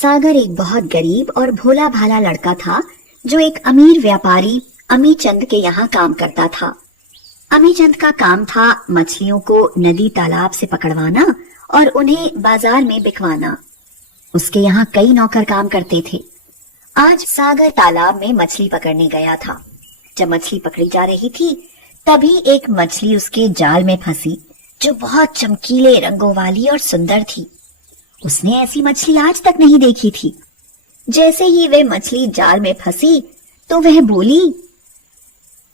सागर एक बहुत गरीब और भोला भाला लड़का था जो एक अमीर व्यापारी अमीचंद के यहाँ काम करता था। अमीचंद का काम था मछलियों को नदी तालाब से पकड़वाना और उन्हें बाजार में बिकवाना। उसके यहाँ कई नौकर काम करते थे। आज सागर तालाब में मछली पकड़ने गया था। जब मछली पकड़ी जा रही थी तभी एक मछली उसके जाल में फंसी जो बहुत चमकीले रंगों वाली और सुंदर थी। उसने ऐसी मछली आज तक नहीं देखी थी। जैसे ही वह मछली जाल में फंसी तो वह बोली,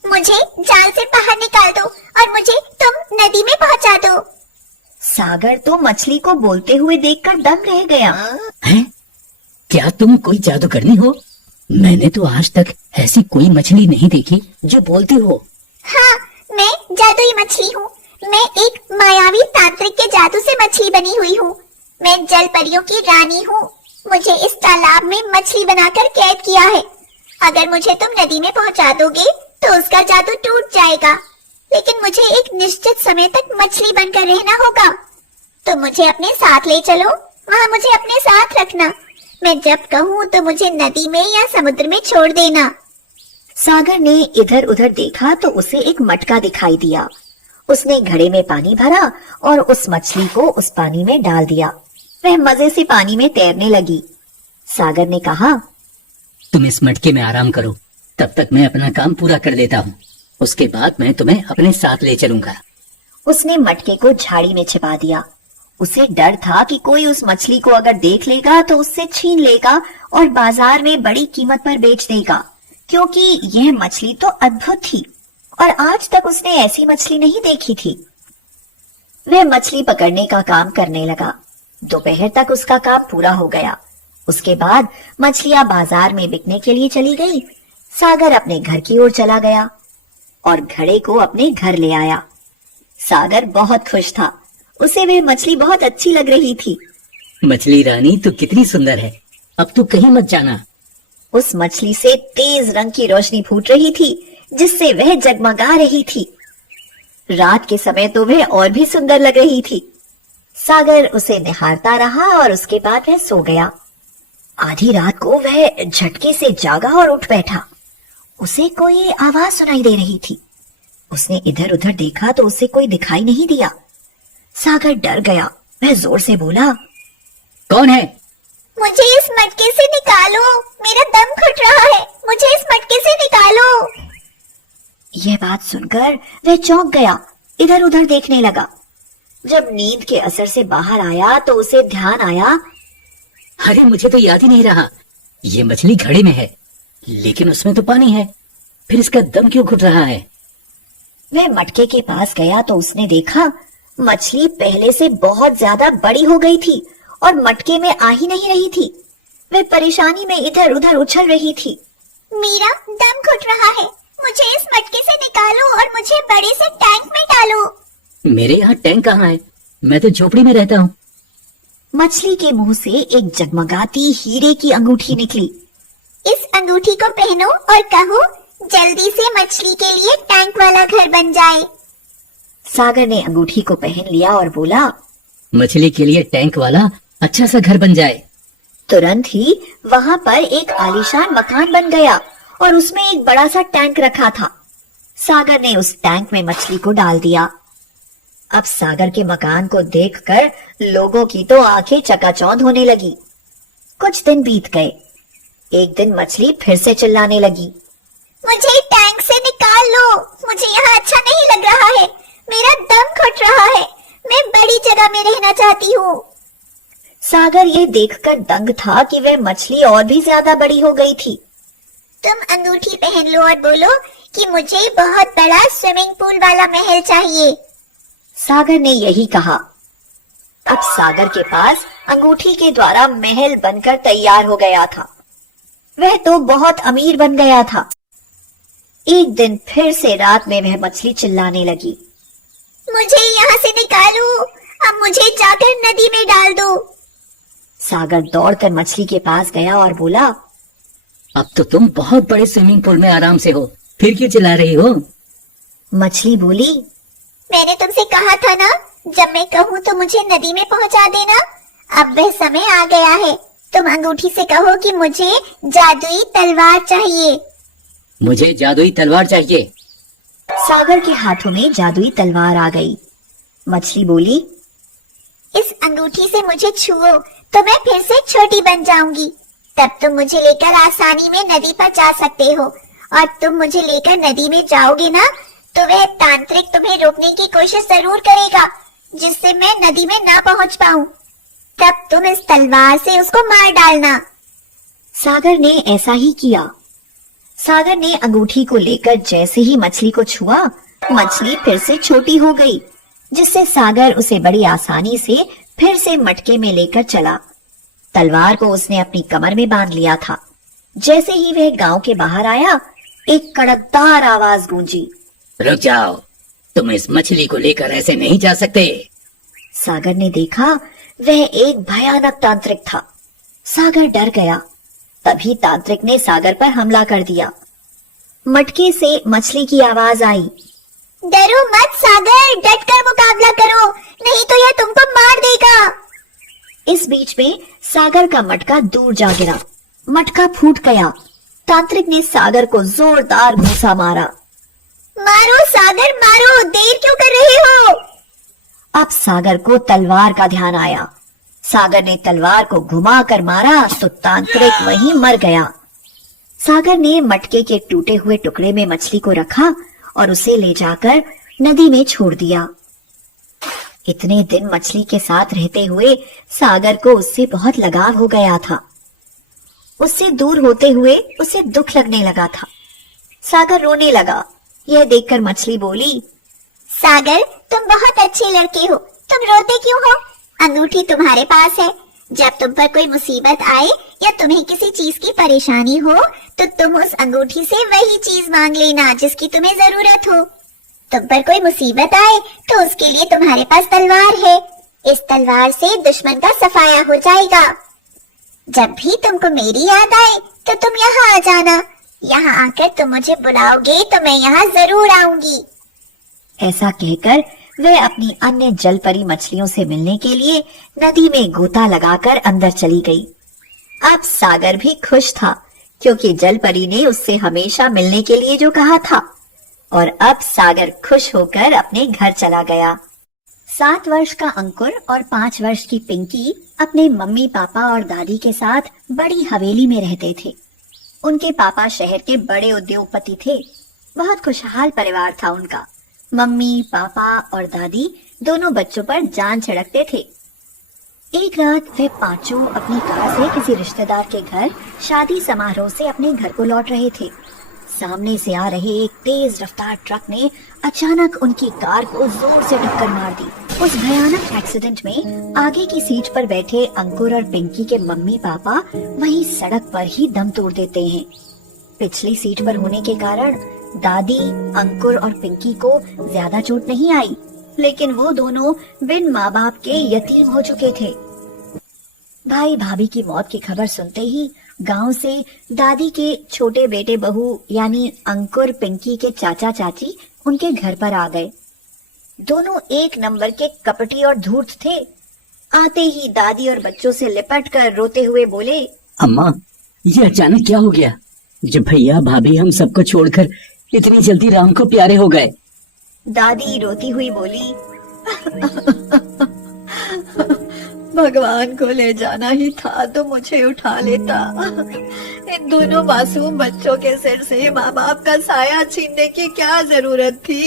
मुझे जाल से बाहर निकाल दो और मुझे तुम नदी में पहुंचा दो। सागर तो मछली को बोलते हुए देखकर दंग रह गया। हैं? क्या तुम कोई जादूगरनी हो? मैंने तो आज तक ऐसी कोई मछली नहीं देखी जो बोलती हो। हाँ, मैं जादुई मछली हूँ। मैं एक मायावी तांत्रिक के जादू से मछली बनी हुई हूँ। मैं जल परियों की रानी हूँ। मुझे इस तालाब में मछली बनाकर कैद किया है। अगर मुझे तुम नदी में पहुँचा दोगे तो उसका जादू टूट जाएगा, लेकिन मुझे एक निश्चित समय तक मछली बनकर रहना होगा। तो मुझे अपने साथ ले चलो, वहाँ मुझे अपने साथ रखना। मैं जब कहूँ तो मुझे नदी में या समुद्र में छोड़ देना। सागर ने इधर उधर देखा तो उसे एक मटका दिखाई दिया। उसने घड़े में पानी भरा और उस मछली को उस पानी में डाल दिया। वह मजे से पानी में तैरने लगी। सागर ने कहा, तुम इस मटके में आराम करो, तब तक मैं अपना काम पूरा कर देता हूँ। उसके बाद मैं तुम्हें अपने साथ ले चलूंगा। उसने मटके को झाड़ी में छिपा दिया। उसे डर था कि कोई उस मछली को अगर देख लेगा तो उससे छीन लेगा और बाजार में बड़ी कीमत पर बेच देगा, क्योंकि यह मछली तो अद्भुत थी और आज तक उसने ऐसी मछली नहीं देखी थी। वह मछली पकड़ने का काम करने लगा। दोपहर तक उसका काम पूरा हो गया। उसके बाद मछलियां बाजार में बिकने के लिए चली गई। सागर अपने घर की ओर चला गया और घड़े को अपने घर ले आया। सागर बहुत खुश था। उसे वह मछली बहुत अच्छी लग रही थी। मछली रानी तू कितनी सुंदर है, अब तू कहीं मत जाना। उस मछली से तेज रंग की रोशनी फूट रही थी जिससे वह जगमगा रही थी। रात के समय तो वह और भी सुंदर लग रही थी। सागर उसे निहारता रहा और उसके बाद वह सो गया। आधी रात को वह झटके से जागा और उठ बैठा। उसे कोई आवाज सुनाई दे रही थी। उसने इधर उधर देखा तो उसे कोई दिखाई नहीं दिया। सागर डर गया। वह जोर से बोला, कौन है? मुझे इस मटके से निकालो, मेरा दम घुट रहा है। मुझे इस मटके से निकालो। यह बात सुनकर वह चौंक गया। इधर उधर देखने लगा। जब नींद के असर से बाहर आया तो उसे ध्यान आया, अरे मुझे तो याद ही नहीं रहा। ये मछली घड़े में है, लेकिन उसमें तो पानी है, फिर इसका दम क्यों घुट रहा है? वह मटके के पास गया तो उसने देखा मछली पहले से बहुत ज्यादा बड़ी हो गई थी और मटके में आ ही नहीं रही थी। वह परेशानी में इधर उधर उछल रही थी। मेरा दम घुट रहा है। मुझे इस मटके से निकालो और मुझे बड़े से टैंक में डालो। मेरे यहाँ टैंक कहाँ है? मैं तो झोपड़ी में रहता हूँ। मछली के मुंह से एक जगमगाती हीरे की अंगूठी निकली। इस अंगूठी को पहनो और कहो, जल्दी से मछली के लिए टैंक वाला घर बन जाए। सागर ने अंगूठी को पहन लिया और बोला, मछली के लिए टैंक वाला अच्छा सा घर बन जाए। तुरंत ही वहाँ पर एक आलीशान मकान बन गया और उसमें एक बड़ा सा टैंक रखा था। सागर ने उस टैंक में मछली को डाल दिया। अब सागर के मकान को देखकर लोगों की तो आंखें चकाचौंध होने लगी। कुछ दिन बीत गए। एक दिन मछली फिर से चिल्लाने लगी, मुझे टैंक से निकाल लो। मुझे यहाँ अच्छा नहीं लग रहा है। मेरा दम घुट रहा है। मैं बड़ी जगह में रहना चाहती हूँ। सागर ये देखकर दंग था कि वह मछली और भी ज्यादा बड़ी हो गई थी। तुम अंगूठी पहन लो और बोलो कि मुझे बहुत बड़ा स्विमिंग पूल वाला महल चाहिए। सागर ने यही कहा। अब सागर के पास अंगूठी के द्वारा महल बनकर तैयार हो गया था। वह तो बहुत अमीर बन गया था। एक दिन फिर से रात में वह मछली चिल्लाने लगी, मुझे यहाँ से निकालो। अब मुझे जाकर नदी में डाल दो। सागर दौड़कर मछली के पास गया और बोला, अब तो तुम बहुत बड़े स्विमिंग पूल में आराम से हो, फिर क्यों चिल्ला रही हो? मछली बोली, मैंने तुमसे कहा था ना, जब मैं कहूँ तो मुझे नदी में पहुँचा देना। अब वह समय आ गया है। तुम अंगूठी से कहो कि मुझे जादुई तलवार चाहिए। मुझे जादुई तलवार चाहिए। सागर के हाथों में जादुई तलवार आ गई। मछली बोली, इस अंगूठी से मुझे छुओ तो मैं फिर से छोटी बन जाऊंगी। तब तुम मुझे लेकर आसानी में नदी पर जा सकते हो, और तुम मुझे लेकर नदी में जाओगे ना, तो वह तांत्रिक तुम्हें रोकने की कोशिश जरूर करेगा, जिससे मैं नदी में ना पहुंच पाऊं। तब तुम इस तलवार से उसको मार डालना। सागर ने ऐसा ही किया। सागर ने अंगूठी को लेकर जैसे ही मछली को छुआ, मछली फिर से छोटी हो गई, जिससे सागर उसे बड़ी आसानी से फिर से मटके में लेकर चला। तलवार को उसने अपनी कमर में बांध लिया था। जैसे ही वह गांव के बाहर आया, एक कड़कदार आवाज गूंजी, रुक जाओ, तुम इस मछली को लेकर ऐसे नहीं जा सकते। सागर ने देखा वह एक भयानक तांत्रिक था। सागर डर गया। तभी तांत्रिक ने सागर पर हमला कर दिया। मटके से मछली की आवाज आई, डरो मत सागर, डटकर मुकाबला करो, नहीं तो यह तुमको मार देगा। इस बीच में सागर का मटका दूर जा गिरा। मटका फूट गया। तांत्रिक ने सागर को जोरदार घूंसा मारा। मारो सागर मारो, देर क्यों कर रहे हो? अब सागर को तलवार का ध्यान आया। सागर ने तलवार को घुमाकर मारा तो तांत्रिक वहीं मर गया। सागर ने मटके के टूटे हुए टुकड़े में मछली को रखा और उसे ले जाकर नदी में छोड़ दिया। इतने दिन मछली के साथ रहते हुए सागर को उससे बहुत लगाव हो गया था। उससे दूर होते हुए उसे दुख लगने लगा था। सागर रोने लगा। यह देखकर मछली बोली, सागर तुम बहुत अच्छे लड़के हो, तुम रोते क्यों हो? अंगूठी तुम्हारे पास है। जब तुम पर कोई मुसीबत आए या तुम्हें किसी चीज की परेशानी हो, तो तुम उस अंगूठी से वही चीज मांग लेना जिसकी तुम्हें जरूरत हो। तुम पर कोई मुसीबत आए तो उसके लिए तुम्हारे पास तलवार है। इस तलवार से दुश्मन का सफाया हो जाएगा। जब भी तुमको मेरी याद आए तो तुम यहाँ आ जाना। यहाँ आकर तुम मुझे बुलाओगे तो मैं यहाँ जरूर आऊंगी। ऐसा कहकर वह अपनी अन्य जल परी मछलियों से मिलने के लिए नदी में गोता लगाकर अंदर चली गई। अब सागर भी खुश था, क्योंकि जल परी ने उससे हमेशा मिलने के लिए जो कहा था। और अब सागर खुश होकर अपने घर चला गया। 7 वर्ष का अंकुर और 5 वर्ष की पिंकी अपने मम्मी पापा और दादी के साथ बड़ी हवेली में रहते थे। उनके पापा शहर के बड़े उद्योगपति थे। बहुत खुशहाल परिवार था उनका। मम्मी पापा और दादी दोनों बच्चों पर जान छिड़कते थे। एक रात वे पांचों अपनी कार से किसी रिश्तेदार के घर शादी समारोह से अपने घर को लौट रहे थे। सामने से आ रहे एक तेज रफ्तार ट्रक ने अचानक उनकी कार को जोर से टक्कर मार दी। उस भयानक एक्सीडेंट में आगे की सीट पर बैठे अंकुर और पिंकी के मम्मी पापा वहीं सड़क पर ही दम तोड़ देते हैं। पिछली सीट पर होने के कारण दादी, अंकुर और पिंकी को ज्यादा चोट नहीं आई, लेकिन वो दोनों बिन माँ बाप के यतीम हो चुके थे। भाई भाभी की मौत की खबर सुनते ही गांव से दादी के छोटे बेटे बहू यानी अंकुर पिंकी के चाचा चाची उनके घर पर आ गए। दोनों एक नंबर के कपटी और धूर्त थे। आते ही दादी और बच्चों से लिपट कर रोते हुए बोले, अम्मा, ये अचानक क्या हो गया? जब भैया भाभी हम सबको छोड़कर इतनी जल्दी राम को प्यारे हो गए। दादी रोती हुई बोली, भगवान को ले जाना ही था तो मुझे उठा लेता। इन दोनों मासूम बच्चों के सिर से माँ बाप का साया छीनने की क्या जरूरत थी।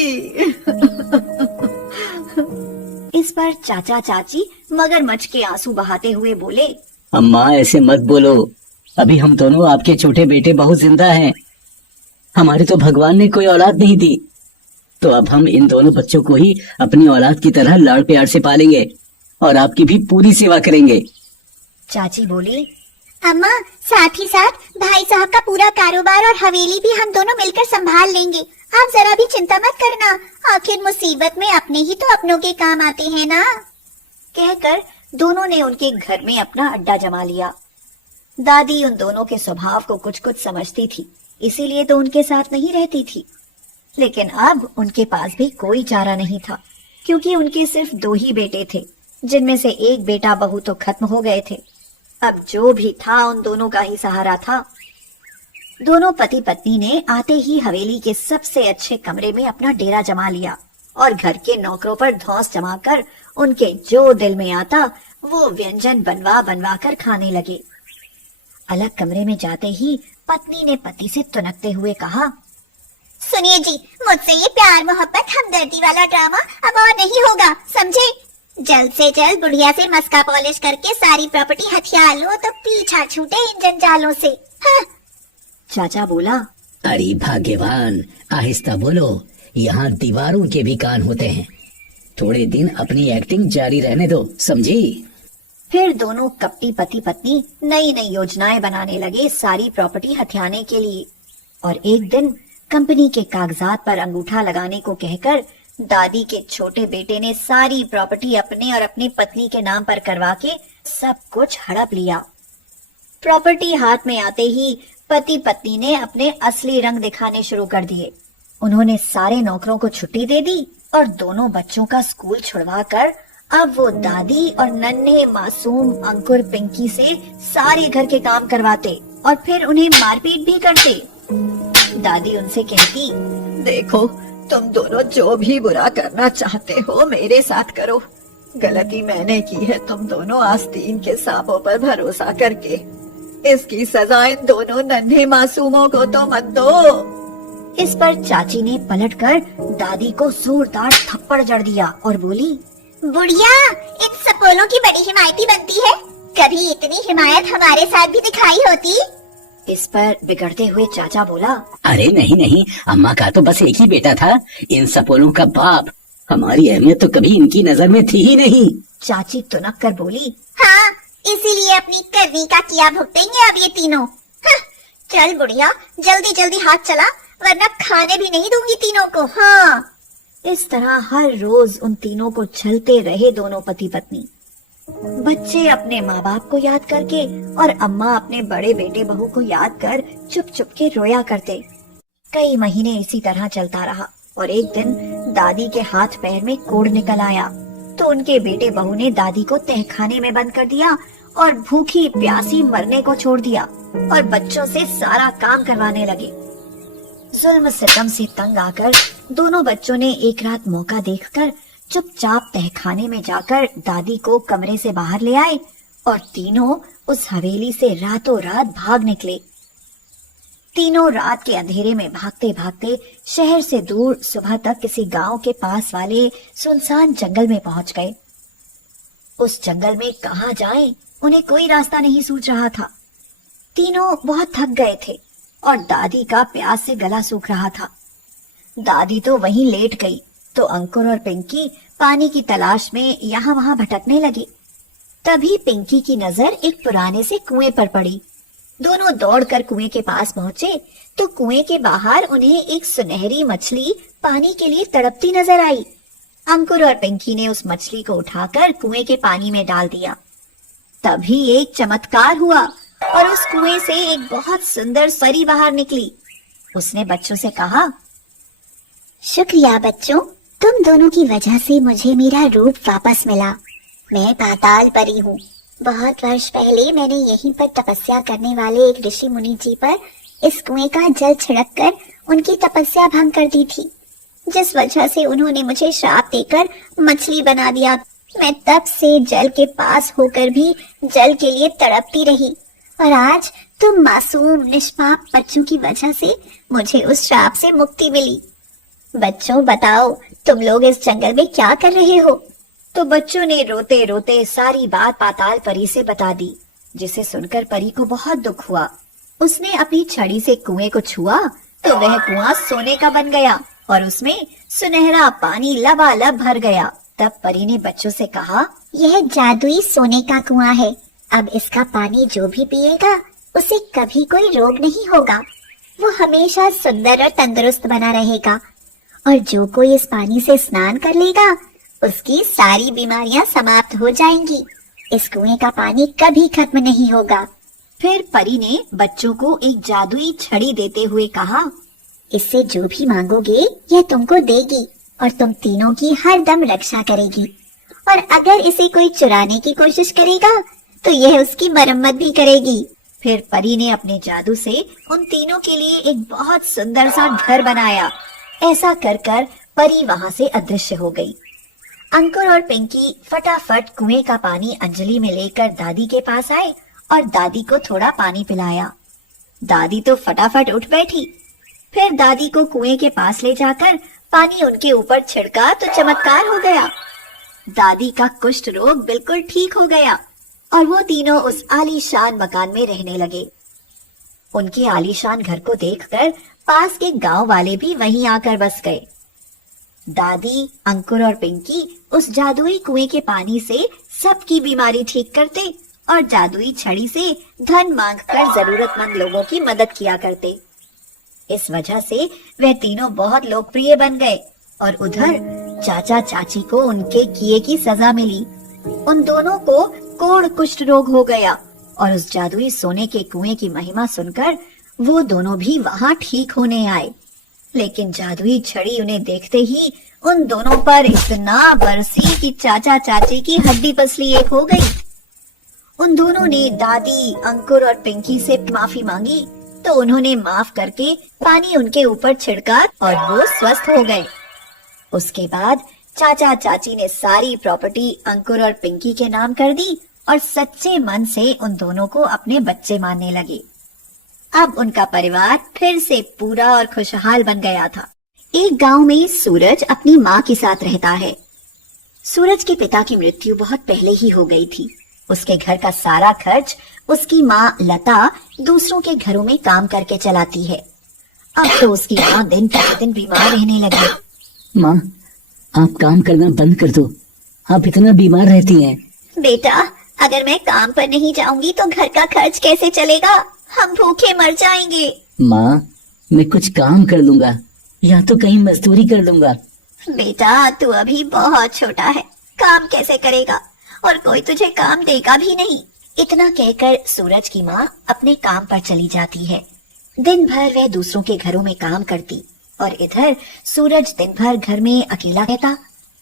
इस पर चाचा चाची मगरमच्छ के आंसू बहाते हुए बोले, अम्मा ऐसे मत बोलो, अभी हम दोनों आपके छोटे बेटे बहुत जिंदा हैं। हमारे तो भगवान ने कोई औलाद नहीं दी, तो अब हम इन दोनों बच्चों को ही अपनी औलाद की तरह लाड़ प्यार से पालेंगे और आपकी भी पूरी सेवा करेंगे। चाची बोली, अम्मा, साथ ही साथ भाई साहब का पूरा कारोबार और हवेली भी हम दोनों मिलकर संभाल लेंगे। आप जरा भी चिंता मत करना, आखिर मुसीबत में अपने ही तो अपनों के काम आते हैं ना। कहकर दोनों ने उनके घर में अपना अड्डा जमा लिया। दादी उन दोनों के स्वभाव को कुछ कुछ समझती थी, इसीलिए तो उनके साथ नहीं रहती थी। लेकिन अब उनके पास भी कोई चारा नहीं था, क्योंकि उनके सिर्फ 2 ही बेटे थे, जिनमें से एक बेटा बहू तो खत्म हो गए थे। अब जो भी था उन दोनों का ही सहारा था। दोनों पति पत्नी ने आते ही हवेली के सबसे अच्छे कमरे में अपना डेरा जमा लिया और घर के नौकरों पर धौंस जमाकर उनके जो दिल में आता वो व्यंजन बनवा बनवा कर खाने लगे। अलग कमरे में जाते ही पत्नी ने पति से तुनकते हुए कहा, सुनिए जी, मुझसे ये प्यार मोहब्बत हमदर्दी वाला ड्रामा अब और नहीं होगा, समझे? जल्द से जल्द बुढ़िया से मस्का पॉलिश करके सारी प्रॉपर्टी हथिया लो तो पीछा छूटे इन जंजालों से। हाँ। चाचा बोला, अरे भाग्यवान, आहिस्ता बोलो, यहाँ दीवारों के भी कान होते हैं। थोड़े दिन अपनी एक्टिंग जारी रहने दो, समझी? फिर दोनों कपटी पति पत्नी नई नई योजनाएं बनाने लगे सारी प्रॉपर्टी हथियाने के लिए। और एक दिन कंपनी के कागजात पर अंगूठा लगाने को कहकर दादी के छोटे बेटे ने सारी प्रॉपर्टी अपने और अपनी पत्नी के नाम पर करवा के सब कुछ हड़प लिया। प्रॉपर्टी हाथ में आते ही पति पत्नी ने अपने असली रंग दिखाने शुरू कर दिए। उन्होंने सारे नौकरों को छुट्टी दे दी और दोनों बच्चों का स्कूल छुड़वा कर अब वो दादी और नन्हे मासूम अंकुर पिंकी से सारे घर के काम करवाते और फिर उन्हें मारपीट भी करते। दादी उनसे कहती, देखो, तुम दोनों जो भी बुरा करना चाहते हो मेरे साथ करो। गलती मैंने की है तुम दोनों आस्तीन के सांपों पर भरोसा करके। इसकी सजा इन दोनों नन्हे मासूमों को तो मत दो। इस पर चाची ने पलटकर दादी को जोरदार थप्पड़ जड़ दिया और बोली, बुढ़िया, इन सपोलों की बड़ी हिमायती बनती है। कभी इतनी हिमायत हमारे साथ भी दिखाई होती। इस पर बिगड़ते हुए चाचा बोला, अरे नहीं नहीं, अम्मा का तो बस एक ही बेटा था, इन सपोलों का बाप। हमारी अहमियत तो कभी इनकी नजर में थी ही नहीं। चाची तुनक कर बोली, हाँ, इसीलिए अपनी करनी का किया भुगतेंगे अब ये तीनों। हाँ, चल बुढ़िया, जल्दी जल्दी हाथ चला, वरना खाने भी नहीं दूंगी तीनों को। हाँ। इस तरह हर रोज उन तीनों को छलते रहे दोनों पति पत्नी। बच्चे अपने माँ बाप को याद करके और अम्मा अपने बड़े बेटे बहू को याद कर चुप चुप के रोया करते। कई महीने इसी तरह चलता रहा और एक दिन दादी के हाथ पैर में कोढ़ निकल आया तो उनके बेटे बहू ने दादी को तहखाने में बंद कर दिया और भूखी प्यासी मरने को छोड़ दिया और बच्चों से सारा काम करवाने लगे। जुल्म सितम से तंग आकर दोनों बच्चों ने एक रात मौका देखकर चुपचाप तहखाने में जाकर दादी को कमरे से बाहर ले आए और तीनों उस हवेली से रातों रात भाग निकले। तीनों रात के अंधेरे में भागते भागते शहर से दूर सुबह तक किसी गांव के पास वाले सुनसान जंगल में पहुंच गए। उस जंगल में कहां जाएं, उन्हें कोई रास्ता नहीं सूझ रहा था। तीनों बहुत थक गए थे और दादी का प्यास से गला सूख रहा था। दादी तो वहीं लेट गई तो अंकुर और पिंकी पानी की तलाश में यहाँ वहाँ भटकने लगे। तभी पिंकी की नजर एक पुराने से कुएं पर पड़ी। दोनों दौड़कर कुएं के पास पहुंचे तो कुएं के बाहर उन्हें एक सुनहरी मछली पानी के लिए तड़पती नजर आई। अंकुर और पिंकी ने उस मछली को उठाकर कुएं के पानी में डाल दिया। तभी एक चमत्कार हुआ और उस कुएं से एक बहुत सुंदर परी बाहर निकली। उसने बच्चों से कहा, शुक्रिया बच्चों, तुम दोनों की वजह से मुझे मेरा रूप वापस मिला। मैं पाताल परी हूँ। बहुत वर्ष पहले मैंने यहीं पर तपस्या करने वाले एक ऋषि मुनि जी पर इस कुएं का जल छिड़क कर उनकी तपस्या भंग कर दी थी, जिस वजह से उन्होंने मुझे श्राप देकर मछली बना दिया। मैं तब से जल के पास होकर भी जल के लिए तड़पती रही और आज तुम मासूम निष्पाप बच्चों की वजह से मुझे उस श्राप से मुक्ति मिली। बच्चों बताओ, तुम लोग इस जंगल में क्या कर रहे हो? तो बच्चों ने रोते रोते सारी बात पाताल परी से बता दी, जिसे सुनकर परी को बहुत दुख हुआ। उसने अपनी छड़ी से कुएं को छुआ तो वह कुआं सोने का बन गया और उसमें सुनहरा पानी लबालब भर गया। तब परी ने बच्चों से कहा, यह जादुई सोने का कुआं है। अब इसका पानी जो भी पिएगा उसे कभी कोई रोग नहीं होगा। वो हमेशा सुंदर और तंदुरुस्त बना रहेगा और जो कोई इस पानी से स्नान कर लेगा उसकी सारी बीमारियां समाप्त हो जाएंगी। इस कुएं का पानी कभी खत्म नहीं होगा। फिर परी ने बच्चों को एक जादुई छड़ी देते हुए कहा, इससे जो भी मांगोगे यह तुमको देगी और तुम तीनों की हर दम रक्षा करेगी। और अगर इसे कोई चुराने की कोशिश करेगा तो यह उसकी मरम्मत भी करेगी। फिर परी ने अपने जादू से उन तीनों के लिए एक बहुत सुंदर सा घर बनाया। ऐसा कर कर परी वहां से अदृश्य हो गई। अंकुर और पिंकी फटाफट कुएं का पानी अंजलि में लेकर दादी के पास आए और दादी को थोड़ा पानी पिलाया। दादी तो फटाफट उठ बैठी। फिर दादी को कुएं के पास ले जाकर पानी उनके ऊपर छिड़का तो चमत्कार हो गया। दादी का कुष्ठ रोग बिल्कुल ठीक हो गया और वो तीनों उस आलीशान मकान में रहने लगे। उनके आलीशान घर को देखकर पास के गांव वाले भी वहीं आकर बस गए। दादी, अंकुर और पिंकी उस जादुई कुएं के पानी से सबकी बीमारी ठीक करते और जादुई छड़ी से धन मांगकर जरूरतमंद लोगों की मदद किया करते। इस वजह से वे तीनों बहुत लोकप्रिय बन गए और उधर चाचा चाची को उनके किए की सजा मिली। उन दोनों को कोढ़ कुष्ठ रोग हो गया और उस जादुई सोने के कुएं की महिमा सुनकर वो दोनों भी वहां ठीक होने आए। लेकिन जादुई छड़ी उन्हें देखते ही उन दोनों पर इतना बरसी कि चाचा चाची की हड्डी पसली एक हो गई। उन दोनों ने दादी, अंकुर और पिंकी से माफी मांगी तो उन्होंने माफ करके पानी उनके ऊपर छिड़का और वो स्वस्थ हो गए। उसके बाद चाचा चाची ने सारी प्रॉपर्टी अंकुर और पिंकी के नाम कर दी और सच्चे मन से उन दोनों को अपने बच्चे मानने लगे। अब उनका परिवार फिर से पूरा और खुशहाल बन गया था। एक गांव में सूरज अपनी माँ के साथ रहता है। सूरज के पिता की मृत्यु बहुत पहले ही हो गई थी। उसके घर का सारा खर्च उसकी माँ लता दूसरों के घरों में काम करके चलाती है। अब तो उसकी माँ दिन प्रतिदिन बीमार रहने लगी। माँ, आप काम करना बंद कर दो, आप इतना बीमार रहती हैं। बेटा, अगर मैं काम पर नहीं जाऊंगी तो घर का खर्च कैसे चलेगा? हम भूखे मर जाएंगे। माँ, मैं कुछ काम कर लूंगा या तो कहीं मजदूरी कर लूंगा। बेटा, तू अभी बहुत छोटा है, काम कैसे करेगा? और कोई तुझे काम देगा भी नहीं। इतना कहकर सूरज की माँ अपने काम पर चली जाती है। दिन भर वह दूसरों के घरों में काम करती और इधर सूरज दिन भर घर में अकेला रहता।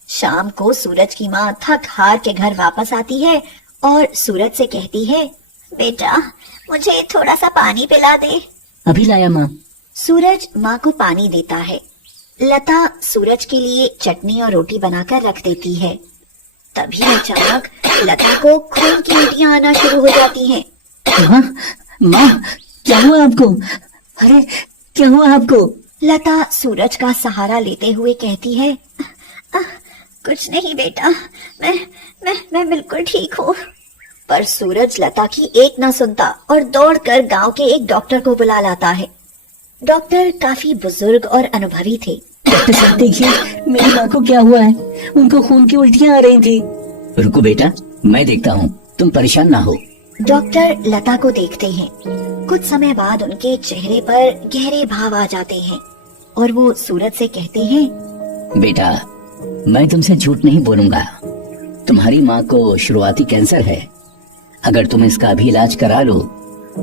शाम को सूरज की माँ थक हार के घर वापस आती है और सूरज से कहती है, बेटा, मुझे थोड़ा सा पानी पिला दे। अभी लाया माँ। सूरज माँ को पानी देता है। लता सूरज के लिए चटनी और रोटी बनाकर रख देती है। तभी अचानक लता को खून की उल्टियां आना शुरू हो जाती हैं। माँ, माँ, क्या हुआ आपको? अरे, क्या हुआ आपको? लता सूरज का सहारा लेते हुए कहती है, कुछ नहीं बेटा, मैं बिल्कुल ठीक हूँ। पर सूरज लता की एक न सुनता और दौड़कर गांव के एक डॉक्टर को बुला लाता है। डॉक्टर काफी बुजुर्ग और अनुभवी थे। डॉक्टर साहब, देखिए मेरी माँ को क्या हुआ है, उनको खून की उल्टियाँ आ रही थी। रुको बेटा, मैं देखता हूँ, तुम परेशान ना हो। डॉक्टर लता को देखते हैं। कुछ समय बाद उनके चेहरे पर गहरे भाव आ जाते हैं और वो सूरज से कहते हैं, बेटा, मैं तुमसे झूठ नहीं बोलूंगा। तुम्हारी माँ को शुरुआती कैंसर है। अगर तुम इसका अभी इलाज करा लो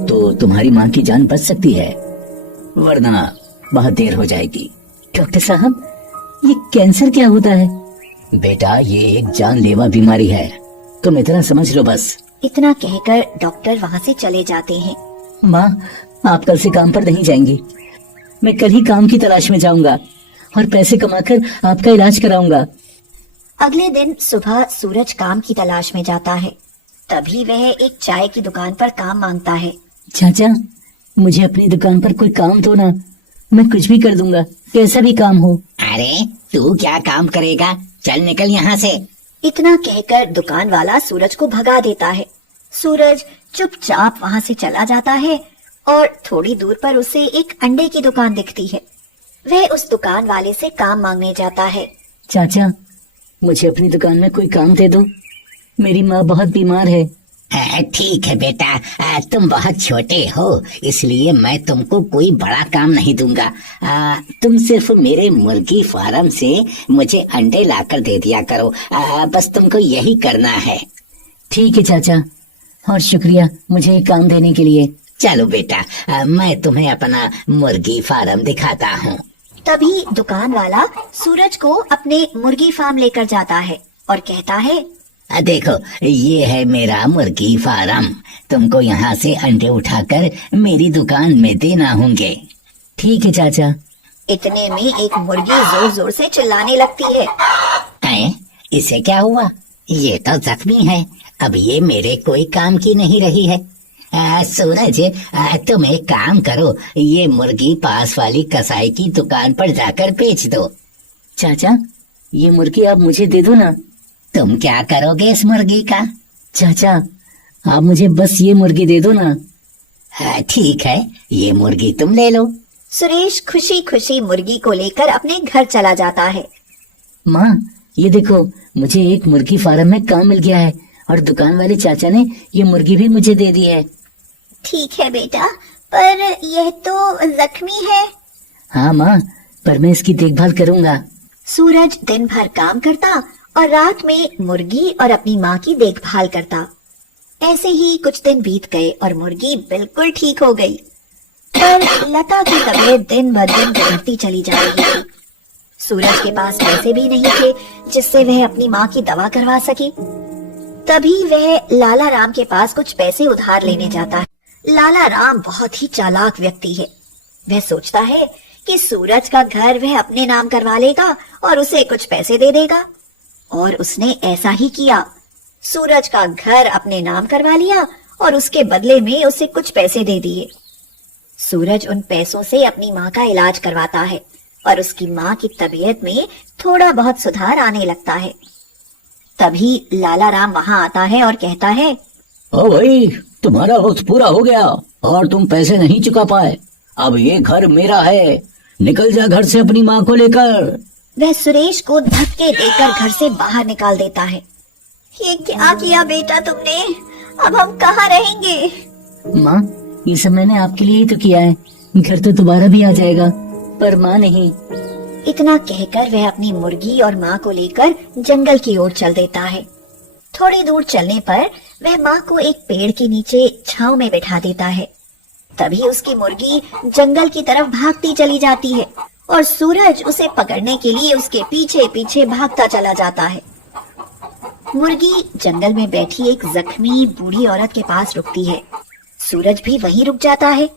तो तुम्हारी माँ की जान बच सकती है, वरना बहुत देर हो जाएगी। डॉक्टर साहब, ये कैंसर क्या होता है? बेटा, ये एक जानलेवा बीमारी है, तुम इतना समझ लो बस। इतना कहकर डॉक्टर वहाँ से चले जाते हैं। माँ, आप कल से काम पर नहीं जाएंगी। मैं कल ही काम की तलाश में जाऊंगा और पैसे कमाकर आपका इलाज कराऊंगा। अगले दिन सुबह सूरज काम की तलाश में जाता है। तभी वह एक चाय की दुकान पर काम मांगता है। चाचा, मुझे अपनी दुकान पर कोई काम दो ना, मैं कुछ भी कर दूंगा, कैसा भी काम हो। अरे, तू क्या काम करेगा? चल निकल यहाँ से। इतना कहकर दुकान वाला सूरज को भगा देता है। सूरज चुपचाप वहाँ से चला जाता है और थोड़ी दूर पर उसे एक अंडे की दुकान दिखती है। वह उस दुकान वाले से काम मांगने जाता है। चाचा, मुझे अपनी दुकान में कोई काम दे दो, मेरी माँ बहुत बीमार है। ठीक है बेटा, तुम बहुत छोटे हो, इसलिए मैं तुमको कोई बड़ा काम नहीं दूंगा। तुम सिर्फ मेरे मुर्गी फार्म से मुझे अंडे लाकर दे दिया करो। बस तुमको यही करना है। ठीक है चाचा, और शुक्रिया मुझे ये काम देने के लिए। चलो बेटा, मैं तुम्हें अपना मुर्गी फार्म दिखाता हूँ। तभी दुकान वाला सूरज को अपने मुर्गी फार्म लेकर जाता है और कहता है, देखो, ये है मेरा मुर्गी फार्म। तुमको यहाँ से अंडे उठाकर मेरी दुकान में देना होंगे। ठीक है चाचा। इतने में एक मुर्गी जोर जोर से चिल्लाने लगती है। इसे क्या हुआ? ये तो जख्मी है। अब ये मेरे कोई काम की नहीं रही है। सूरज, तुम एक काम करो, ये मुर्गी पास वाली कसाई की दुकान पर जाकर बेच दो। चाचा, ये मुर्गी आप मुझे दे दो ना। तुम क्या करोगे इस मुर्गी का? चाचा, आप मुझे बस ये मुर्गी दे दो ना। ठीक है, ये मुर्गी तुम ले लो। सुरेश खुशी खुशी मुर्गी को लेकर अपने घर चला जाता है। माँ, ये देखो, मुझे एक मुर्गी फार्म में काम मिल गया है और दुकान वाले चाचा ने ये मुर्गी भी मुझे दे दी है। ठीक है बेटा, पर यह तो जख्मी है। हाँ माँ, पर मैं इसकी देखभाल करूँगा। सूरज दिन भर काम करता और रात में मुर्गी और अपनी माँ की देखभाल करता। ऐसे ही कुछ दिन बीत गए और मुर्गी बिल्कुल ठीक हो गई। पर लता की तबीयत दिन ब दिन बिगड़ती चली जा रही थी। सूरज के पास पैसे भी नहीं थे जिससे वह अपनी माँ की दवा करवा सके। तभी वह लाला राम के पास कुछ पैसे उधार लेने जाता है। लाला राम बहुत ही चालाक व्यक्ति है। वह सोचता है कि सूरज का घर वह अपने नाम करवा लेगा और उसे कुछ पैसे दे देगा। और उसने ऐसा ही किया। सूरज का घर अपने नाम करवा लिया और उसके बदले में उसे कुछ पैसे दे दिए। सूरज उन पैसों से अपनी माँ का इलाज करवाता है और उसकी माँ की तबीयत में थोड़ा बहुत सुधार आने लगता है। तभी लाला राम वहाँ आता है और कहता है, ओ भाई, तुम्हारा वक्त पूरा हो गया और तुम पैसे नहीं चुका पाए। अब ये घर मेरा है, निकल जा घर से अपनी माँ को लेकर। वह सुरेश को धक्के देकर घर से बाहर निकाल देता है। ये क्या किया बेटा तुमने? अब हम कहाँ रहेंगे? माँ, ये सब मैंने आपके लिए ही तो किया है। घर तो दोबारा भी आ जाएगा, पर माँ नहीं। इतना कहकर वह अपनी मुर्गी और माँ को लेकर जंगल की ओर चल देता है। थोड़ी दूर चलने पर वह माँ को एक पेड़ के नीचे छांव में बैठा देता है। तभी उसकी मुर्गी जंगल की तरफ भागती चली जाती है और सूरज उसे पकड़ने के लिए उसके पीछे पीछे भागता चला जाता है। मुर्गी जंगल में बैठी एक जख्मी बूढ़ी औरत के पास रुकती है। सूरज भी वहीं रुक जाता है।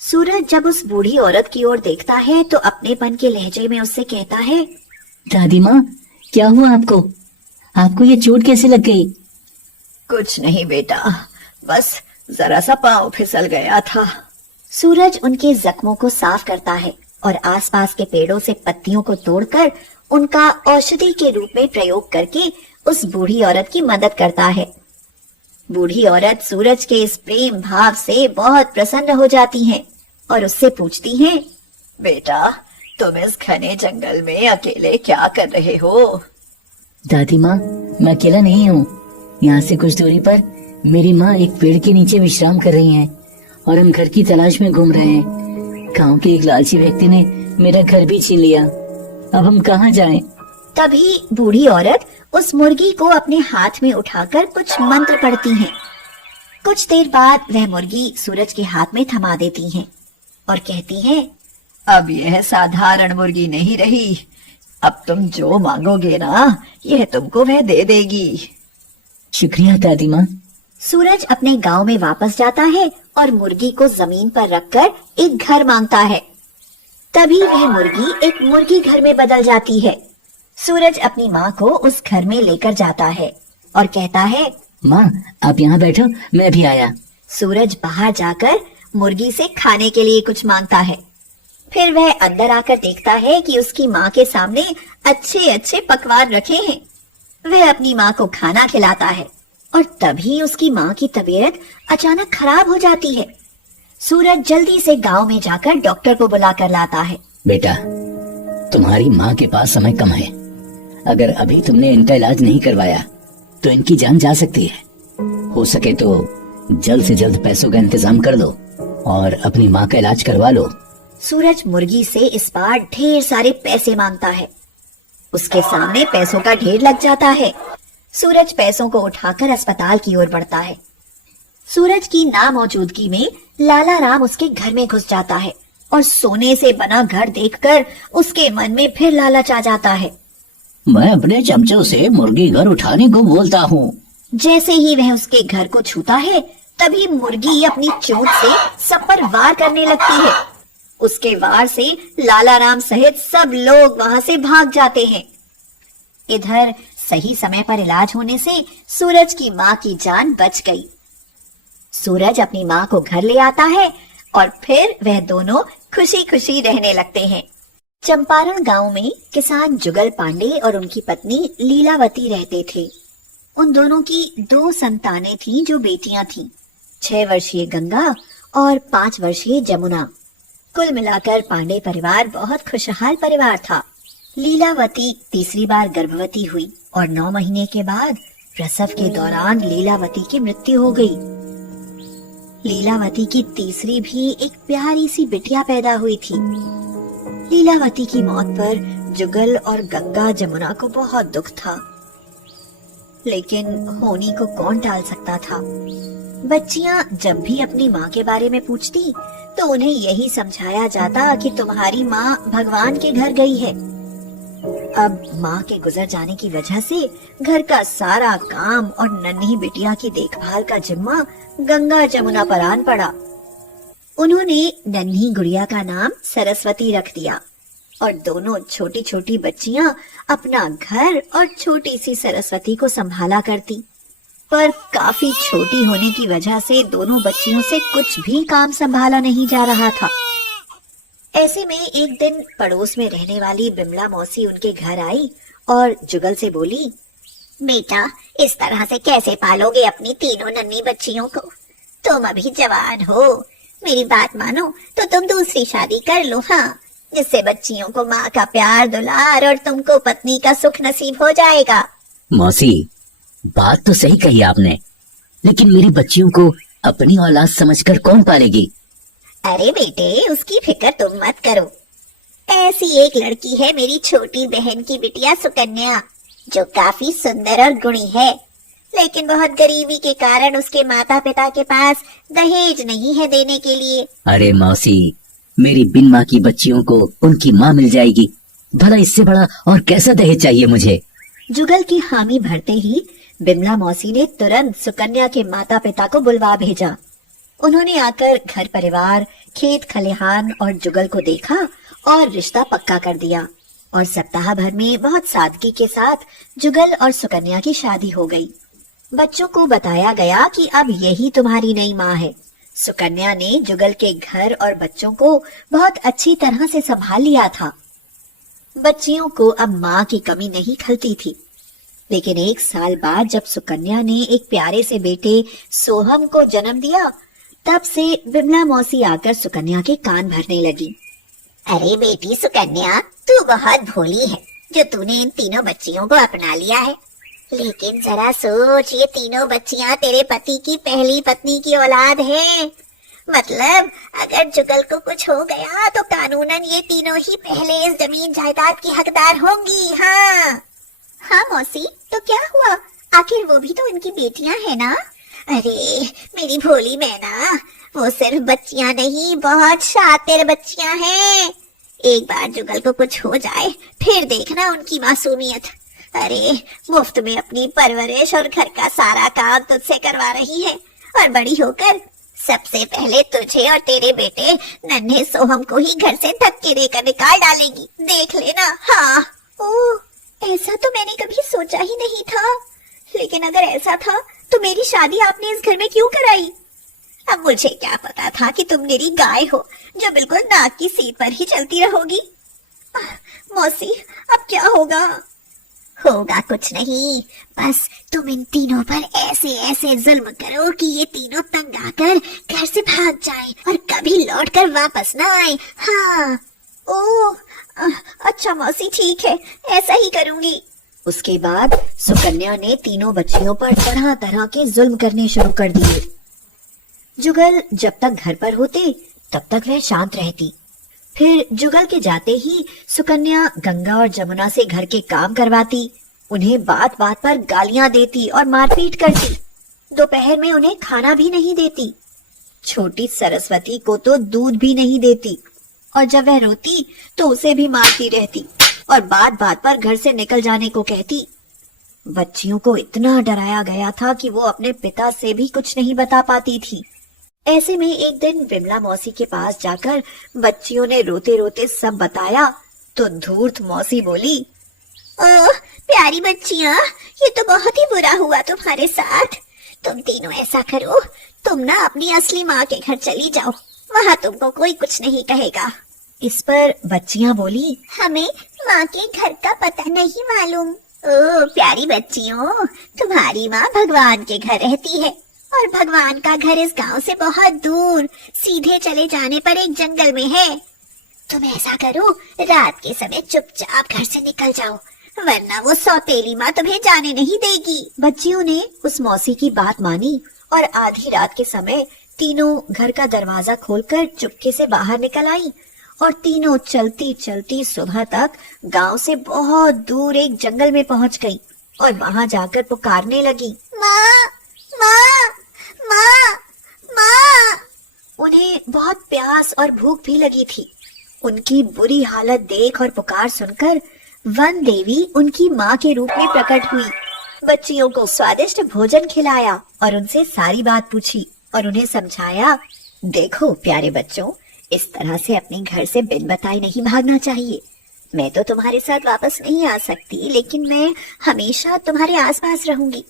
सूरज जब उस बूढ़ी औरत की ओर देखता है तो अपनेपन के लहजे में उससे कहता है, दादी माँ, क्या हुआ आपको? आपको ये चोट कैसे लग गई? कुछ नहीं बेटा, बस जरा सा पाँव फिसल गया था। सूरज उनके जख्मों को साफ करता है और आसपास के पेड़ों से पत्तियों को तोड़कर उनका औषधि के रूप में प्रयोग करके उस बूढ़ी औरत की मदद करता है। बूढ़ी औरत सूरज के इस प्रेम भाव से बहुत प्रसन्न हो जाती हैं और उससे पूछती हैं, बेटा, तुम इस घने जंगल में अकेले क्या कर रहे हो? दादी माँ, मैं अकेला नहीं हूँ। यहाँ से कुछ दूरी पर मेरी माँ एक पेड़ के नीचे विश्राम कर रही हैं और हम घर की तलाश में घूम रहे हैं। गांव के एक लालची व्यक्ति ने मेरा घर भी छीन लिया। अब हम कहाँ जाएं? तभी बूढ़ी औरत उस मुर्गी को अपने हाथ में उठाकर कुछ मंत्र पढ़ती हैं। कुछ देर बाद वह मुर्गी सूरज के हाथ में थमा देती हैं और कहती हैं, अब यह साधारण मुर्गी नहीं रही। अब तुम जो मांगोगे ना, यह तुमको वह दे देगी। शुक्रिया दादी माँ। सूरज अपने गांव में वापस जाता है और मुर्गी को जमीन पर रखकर एक घर मांगता है। तभी वह मुर्गी एक मुर्गी घर में बदल जाती है। सूरज अपनी माँ को उस घर में लेकर जाता है और कहता है, माँ, आप यहाँ बैठो, मैं भी आया। सूरज बाहर जाकर मुर्गी से खाने के लिए कुछ मांगता है। फिर वह अंदर आकर देखता है कि उसकी माँ के सामने अच्छे अच्छे पकवान रखे हैं। वह अपनी माँ को खाना खिलाता है और तभी उसकी माँ की तबीयत अचानक खराब हो जाती है। सूरज जल्दी से गांव में जाकर डॉक्टर को बुलाकर लाता है। बेटा, तुम्हारी माँ के पास समय कम है। अगर अभी तुमने इनका इलाज नहीं करवाया तो इनकी जान जा सकती है। हो सके तो जल्द से जल्द पैसों का इंतजाम कर दो और अपनी माँ का इलाज करवा लो। सूरज मुर्गी से इस बार ढेर सारे पैसे मांगता है। उसके सामने पैसों का ढेर लग जाता है। सूरज पैसों को उठाकर अस्पताल की ओर बढ़ता है। सूरज की नामौजूदगी में लाला राम उसके घर में घुस जाता है और सोने से बना घर देखकर उसके मन में फिर लालच आ जाता है। मैं अपने चमचों से मुर्गी घर उठाने को बोलता हूँ। जैसे ही वह उसके घर को छूता है, तभी मुर्गी अपनी चोंच से सब पर वार करने लगती है। उसके वार से लाला राम सहित सब लोग वहां से भाग जाते हैं। इधर सही समय पर इलाज होने से सूरज की माँ की जान बच गई। सूरज अपनी माँ को घर ले आता है और फिर वह दोनों खुशी खुशी रहने लगते हैं। चंपारण गांव में किसान जुगल पांडे और उनकी पत्नी लीलावती रहते थे। उन दोनों की 2 संतानें थीं जो बेटियां थीं, 6 वर्षीय गंगा और 5 वर्षीय जमुना। कुल मिलाकर पांडे परिवार बहुत खुशहाल परिवार था। लीलावती तीसरी बार गर्भवती हुई और 9 महीने के बाद प्रसव के दौरान लीलावती की मृत्यु हो गई। लीलावती की तीसरी भी एक प्यारी सी बिटिया पैदा हुई थी। लीलावती की मौत पर जुगल और गंगा जमुना को बहुत दुख था, लेकिन होनी को कौन टाल सकता था। बच्चियां जब भी अपनी माँ के बारे में पूछती तो उन्हें यही समझाया जाता कि तुम्हारी माँ भगवान के घर गई है। अब माँ के गुजर जाने की वजह से घर का सारा काम और नन्ही बिटिया की देखभाल का जिम्मा गंगा जमुना पर आन पड़ा। उन्होंने नन्ही गुड़िया का नाम सरस्वती रख दिया और दोनों छोटी छोटी बच्चियां अपना घर और छोटी सी सरस्वती को संभाला करती। पर काफी छोटी होने की वजह से दोनों बच्चियों से कुछ भी काम संभाला नहीं जा रहा था। ऐसे में एक दिन पड़ोस में रहने वाली बिमला मौसी उनके घर आई और जुगल से बोली, बेटा, इस तरह से कैसे पालोगे अपनी तीनों नन्ही बच्चियों को? तुम अभी जवान हो, मेरी बात मानो तो तुम दूसरी शादी कर लो, हाँ, जिससे बच्चियों को माँ का प्यार दुलार और तुमको पत्नी का सुख नसीब हो जाएगा। मौसी, बात तो सही कही आपने, लेकिन मेरी बच्चियों को अपनी औलाद समझकर कौन पालेगी? अरे बेटे, उसकी फिक्र तुम मत करो। ऐसी एक लड़की है मेरी छोटी बहन की बिटिया सुकन्या, जो काफी सुंदर और गुणी है, लेकिन बहुत गरीबी के कारण उसके माता पिता के पास दहेज नहीं है देने के लिए। अरे मौसी, मेरी बिन माँ की बच्चियों को उनकी माँ मिल जाएगी। भला इससे बड़ा और कैसा दहेज चाहिए मुझे? जुगल की हामी भरते ही बिमला मौसी ने तुरंत सुकन्या के माता पिता को बुलवा भेजा। उन्होंने आकर घर परिवार, खेत खलिहान और जुगल को देखा और रिश्ता पक्का कर दिया और सप्ताह भर में बहुत सादगी के साथ जुगल और सुकन्या की शादी हो गई। बच्चों को बताया गया कि अब यही तुम्हारी नई माँ है। सुकन्या ने जुगल के घर और बच्चों को बहुत अच्छी तरह से संभाल लिया था। बच्चियों को अब माँ की कमी नहीं खलती थी। लेकिन 1 साल बाद जब सुकन्या ने एक प्यारे से बेटे सोहम को जन्म दिया, तब से बिमला मौसी आकर सुकन्या के कान भरने लगी। अरे बेटी सुकन्या, तू बहुत भोली है जो तूने इन तीनों बच्चियों को अपना लिया है। लेकिन जरा सोच, ये तीनों बच्चियां तेरे पति की पहली पत्नी की औलाद हैं। मतलब अगर जुगल को कुछ हो गया तो कानूनन ये तीनों ही पहले इस जमीन जायदाद की हकदार होंगी। हाँ हाँ मौसी, तो क्या हुआ? आखिर वो भी तो इनकी बेटियां हैं ना। अरे मेरी भोली मैना, वो सिर्फ बच्चियां नहीं, बहुत शातिर बच्चियां हैं। एक बार जुगल को कुछ हो जाए फिर देखना उनकी मासूमियत। अरे मुफ्त में अपनी परवरिश और घर का सारा काम तुझसे करवा रही है और बड़ी होकर सबसे पहले तुझे और तेरे बेटे नन्हे सोहम को ही घर से धक्के देकर निकाल डालेगी, देख लेना। हाँ। ओह, ऐसा तो मैंने कभी सोचा ही नहीं था। लेकिन अगर ऐसा था तो मेरी शादी आपने इस घर में क्यों कराई? अब मुझे क्या पता था कि तुम मेरी गाय हो जो बिल्कुल नाक की सीट पर ही चलती रहोगी। मौसी, अब क्या होगा? होगा कुछ नहीं, बस तुम इन तीनों पर ऐसे ऐसे जुल्म करो कि ये तीनों तंग आकर घर से भाग जाएं और कभी लौट कर वापस ना आए। हाँ। ओह, अच्छा मौसी, ठीक है, ऐसा ही करूंगी। उसके बाद सुकन्या ने तीनों बच्चियों पर तरह तरह के जुल्म करने शुरू कर दिए। जुगल जब तक घर पर होते तब तक वह शांत रहती। फिर जुगल के जाते ही सुकन्या गंगा और जमुना से घर के काम करवाती, उन्हें बात बात पर गालियां देती और मारपीट करती। दोपहर में उन्हें खाना भी नहीं देती। छोटी सरस्वती को तो दूध भी नहीं देती और जब वह रोती तो उसे भी मारती रहती। और बात बात पर घर से निकल जाने को कहती। बच्चियों को इतना डराया गया था कि वो अपने पिता से भी कुछ नहीं बता पाती थी। ऐसे में एक दिन विमला मौसी के पास जाकर बच्चियों ने रोते रोते सब बताया तो धूर्त मौसी बोली, ओह प्यारी बच्चियां, ये तो बहुत ही बुरा हुआ तुम्हारे साथ। तुम तीनों ऐसा करो, तुम ना अपनी असली माँ के घर चली जाओ, वहाँ तुमको कोई कुछ नहीं कहेगा। इस पर बच्चियां बोली, हमें माँ के घर का पता नहीं मालूम। ओह प्यारी बच्चियों, तुम्हारी माँ भगवान के घर रहती है और भगवान का घर इस गांव से बहुत दूर सीधे चले जाने पर एक जंगल में है। तुम ऐसा करो, रात के समय चुपचाप घर से निकल जाओ, वरना वो सौतेली माँ तुम्हें जाने नहीं देगी। बच्चियों ने उस मौसी की बात मानी और आधी रात के समय तीनों घर का दरवाजा खोलकर चुपके से बाहर निकल आई और तीनों चलती चलती सुबह तक गांव से बहुत दूर एक जंगल में पहुंच गई और वहां जाकर पुकारने लगी, माँ माँ माँ माँ। उन्हें बहुत प्यास और भूख भी लगी थी। उनकी बुरी हालत देख और पुकार सुनकर वन देवी उनकी माँ के रूप में प्रकट हुई। बच्चियों को स्वादिष्ट भोजन खिलाया और उनसे सारी बात पूछी और उन्हें समझाया, देखो प्यारे बच्चों, इस तरह से अपने घर से बिन बताए नहीं भागना चाहिए। मैं तो तुम्हारे साथ वापस नहीं आ सकती, लेकिन मैं हमेशा तुम्हारे आसपास रहूंगी।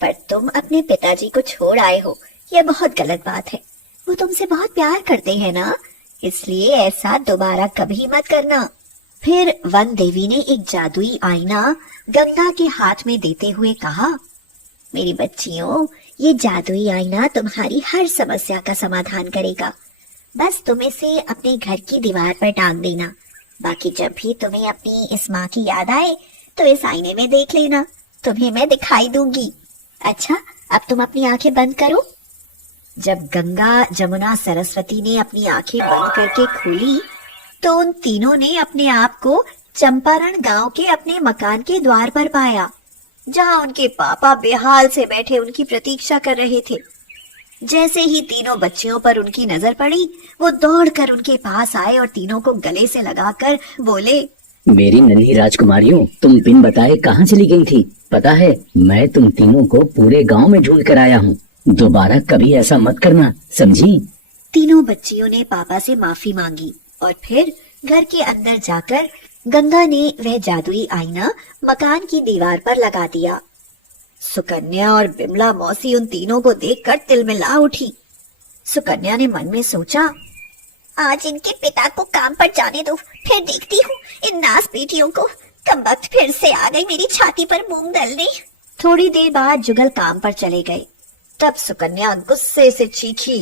पर तुम अपने पिताजी को छोड़ आए हो, यह बहुत गलत बात है। वो तुमसे बहुत प्यार करते हैं ना, इसलिए ऐसा दोबारा कभी मत करना। फिर वन देवी ने एक जादुई आईना गंगा के हाथ में देते हुए कहा, मेरी बच्चियों, ये जादुई आईना तुम्हारी हर समस्या का समाधान करेगा। बस तुम इसे अपने घर की दीवार पर टांग देना। बाकी जब भी तुम्हें अपनी इस माँ की याद आए तो इस आईने में देख लेना, तुम्हें मैं दिखाई दूंगी। अच्छा, अब तुम अपनी आंखें बंद करो। जब गंगा, जमुना, सरस्वती ने अपनी आंखें बंद करके खोली तो उन तीनों ने अपने आप को चंपारण गांव के अपने मकान के द्वार पर पाया, जहां उनके पापा बेहाल से बैठे उनकी प्रतीक्षा कर रहे थे। जैसे ही तीनों बच्चियों पर उनकी नजर पड़ी, वो दौड़कर उनके पास आए और तीनों को गले से लगाकर बोले, मेरी नन्ही राजकुमारियों, तुम बिन बताए कहाँ चली गई थी? पता है, मैं तुम तीनों को पूरे गांव में ढूंढ कर आया हूँ। दोबारा कभी ऐसा मत करना, समझी? तीनों बच्चियों ने पापा से माफी मांगी और फिर घर के अंदर जाकर गंगा ने वह जादुई आईना मकान की दीवार पर लगा दिया। सुकन्या और विमला मौसी उन तीनों को देखकर तिलमिला उठी। सुकन्या ने मन में सोचा, आज इनके पिता को काम पर जाने दो, फिर देखती हूँ इन नास बेटियों को। कमबख्त फिर से आ गई मेरी छाती पर मूंग डालने। थोड़ी देर बाद जुगल काम पर चले गए। तब सुकन्या गुस्से से चीखी,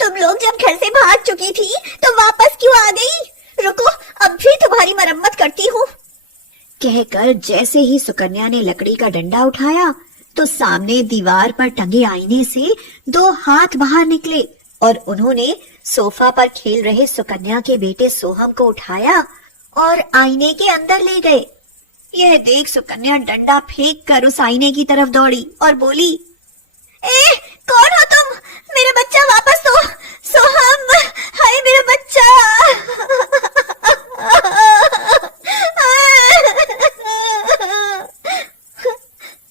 तुम लोग जब घर से भाग चुकी थी तो वापस क्यों आ गई? रुको, अब भी तुम्हारी मरम्मत करती हूँ। कहकर जैसे ही सुकन्या ने लकड़ी का डंडा उठाया तो सामने दीवार पर टंगे आईने से दो हाथ बाहर निकले और उन्होंने सोफा पर खेल रहे सुकन्या के बेटे सोहम को उठाया और आईने के अंदर ले गए। यह देख सुकन्या डंडा फेंक कर उस आईने की तरफ दौड़ी और बोली, ए, कौन हो तुम? मेरा बच्चा वापस दो। सोहम, हाय मेरा बच्चा।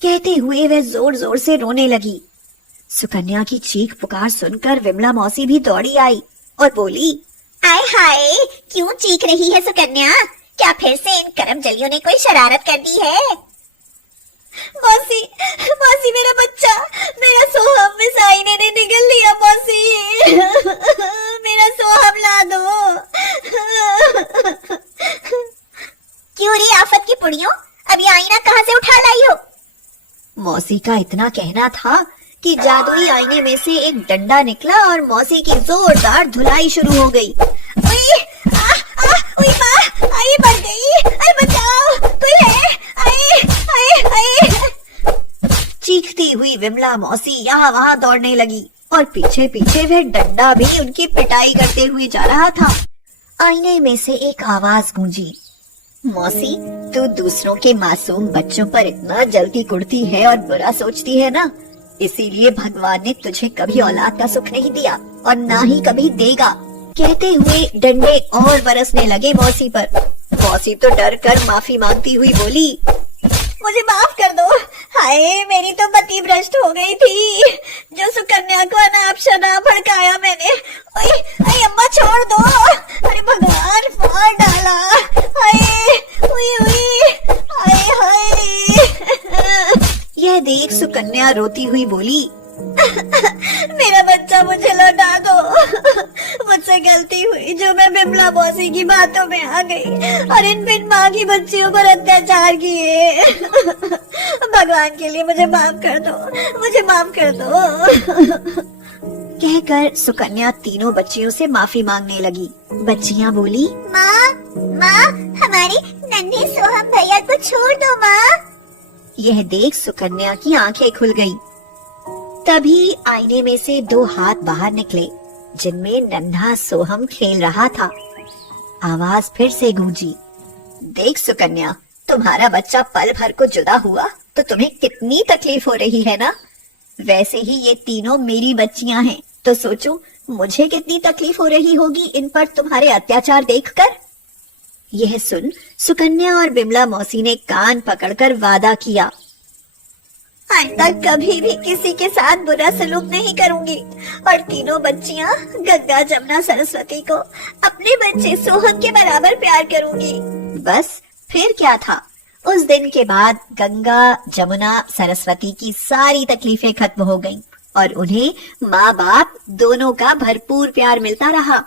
कहते हुए वह जोर जोर से रोने लगी। सुकन्या की चीख पुकार सुनकर विमला मौसी भी दौड़ी आई और बोली, आय हाय, क्यों चीख रही है सुकन्या? क्या फिर से इन करमजलियों ने कोई शरारत कर दी है? मौसी, मौसी मेरा बच्चा, मेरा सोहम इस आईने ने निगल लिया। मौसी, मेरा सोहम ला दो। क्यों री आफत की पुड़ियों, अब ये आईना कहाँ से उठा लाई हो? मौसी का इतना कहना था कि जादुई आईने में से एक डंडा निकला और मौसी की जोरदार धुलाई शुरू हो गई। उई, उई माँ, आई मर गई, आई बचाओ, कोई है, आई। चीखती हुई विमला मौसी यहाँ वहाँ दौड़ने लगी और पीछे पीछे वह डंडा भी उनकी पिटाई करते हुए जा रहा था। आईने में से एक आवाज गूंजी, मौसी, तू दूसरों के मासूम बच्चों पर इतना जल्दी कुड़ती है और बुरा सोचती है ना, इसीलिए भगवान ने तुझे कभी औलाद का सुख नहीं दिया और ना ही कभी देगा। कहते हुए डंडे और बरसने लगे मौसी पर मौसी तो डर कर माफी मांगती हुई बोली, मुझे माफ कर दो। हाय, मेरी तो मति भ्रष्ट हो गई थी। जो सुकन्या को अनाप शनाप भड़काया मैंने। ओए, ओए अम्मा छोड़ दो। अरे भगवान, मार डाला। हाय, ओए ओए, हाय हाय। यह देख सुकन्या रोती हुई बोली, मेरा बच्चा मुझे लौटा दो। मुझसे गलती हुई जो मैं बिमला मौसी की बातों में आ गई और इन बिन माँ की बच्चियों पर अत्याचार किए। भगवान के लिए मुझे माफ कर दो, मुझे माफ कर दो। कहकर सुकन्या तीनों बच्चियों से माफी मांगने लगी। बच्चियां बोली, माँ, माँ, हमारे नन्हे सोहम भैया को छोड़ दो माँ। यह देख सुकन्या की आंखें खुल गई। तभी आईने में से 2 हाथ बाहर निकले जिनमें नन्हा सोहम खेल रहा था। आवाज फिर से गूंजी, देख सुकन्या, तुम्हारा बच्चा पल भर को जुदा हुआ तो तुम्हें कितनी तकलीफ हो रही है ना। वैसे ही ये तीनों मेरी बच्चियां हैं, तो सोचो मुझे कितनी तकलीफ हो रही होगी इन पर तुम्हारे अत्याचार देखकर। यह सुन सुकन्या और बिमला मौसी ने कान पकड़कर वादा किया, आइंदा कभी भी किसी के साथ बुरा सलूक नहीं करूंगी और तीनों बच्चियां गंगा, जमुना, सरस्वती को अपने बच्चे सोहम के बराबर प्यार करूंगी। बस फिर क्या था। उस दिन के बाद गंगा, जमुना, सरस्वती की सारी तकलीफें खत्म हो गईं और उन्हें माँ बाप दोनों का भरपूर प्यार मिलता रहा।